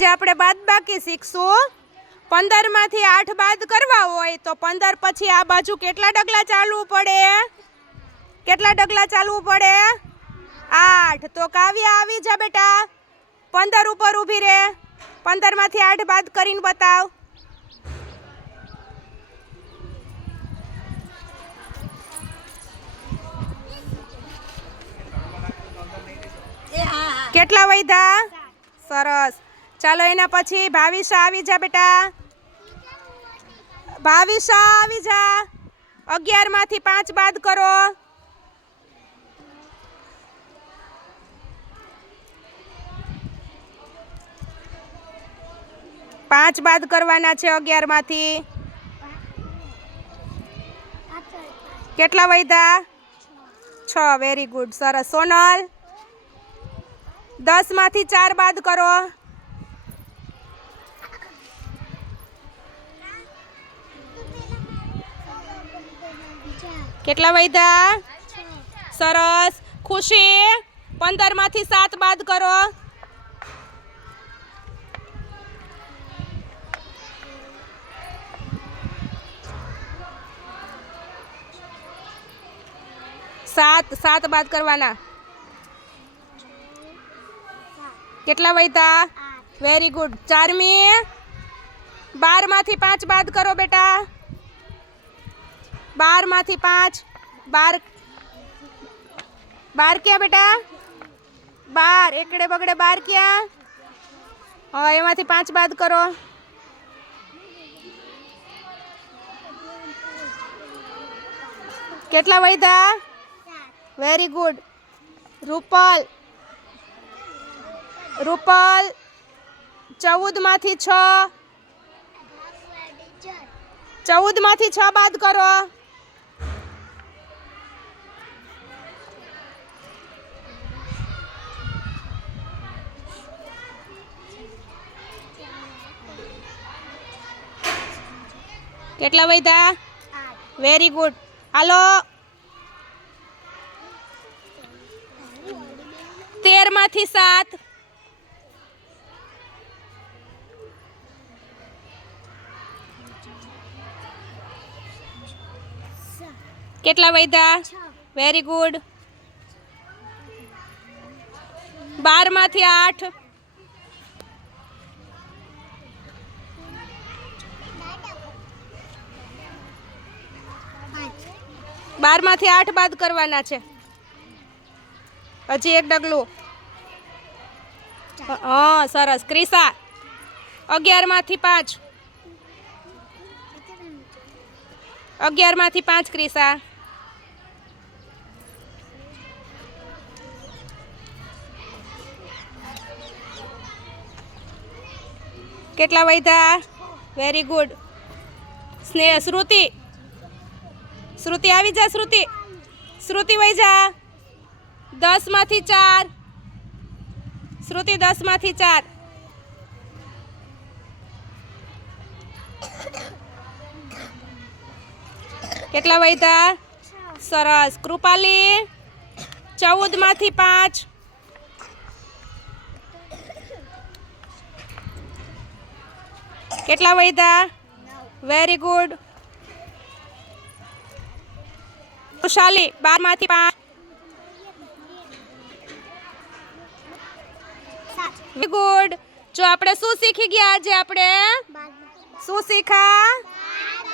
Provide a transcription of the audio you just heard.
जे આપણે બાદબાકી શીખશું 15 માંથી 8 બાદ કરવા હોય તો 15 પછી આ બાજુ કેટલા ડગલા ચાલવું પડે? કેટલા ડગલા ચાલવું પડે? 8. તો કાવ્ય આવી જા બેટા, 15 ઉપર ઊભી રહે. 15 માંથી 8 બાદ કરીને બતાવ. કેટલા વૈધા? સરસ. ચાલો એના પછી ભાવિશા આવી જા બેટા. ભાવિશા આવી જા. 11 માંથી 5 બાદ કરો. પાંચ બાદ કરવાના છે 11 માંથી. કેટલા વૈધા? 6. વેરી ગુડ, સરસ. સોનલ, 10 માંથી 4 બાદ કરો. કેટલા વૈધા? સરસ. ખુશી, 15 માંથી 7 બાદ કરો. સાત બાદ કરવાના. કેટલા વૈધા? Very good. ચારમી, 12 માંથી 5 બાદ કરો બેટા. 12 માંથી 5. 12 ક્યાં બેટા? 12 એકડે બગડે 12 ક્યાં? હા, એમાંથી 5 બાદ કરો. કેટલા વૈધા? Very good. રૂપલ, 14 માંથી 6. 14 માંથી 6 બાદ કરો. કેટલા વૈધા? Very good. હાલો, 13 માંથી 7. કેટલા વૈધા? Very good. 12 માંથી 8. 12 માંથી 8 બાદ કરવાના છે. હજી એક ડગલું. હા, સરસ. ક્રિશા, 11 માંથી 5. 11 માંથી 5 ક્રિશા. કેટલા વૈધા? Very good. શ્રુતિ આવી જા. શ્રુતિ વહી જા. 10 માંથી 4. શ્રુતિ, 10 માંથી 4. કેટલા વૈધા? સરસ. કૃપાલી, 14 માંથી 5. કેટલા વૈધા? Very good. વૈશાલી, 12 માંથી 5. Very good. જો આપણે શું શીખી ગયા આજે? આપણે શું શીખ્યા?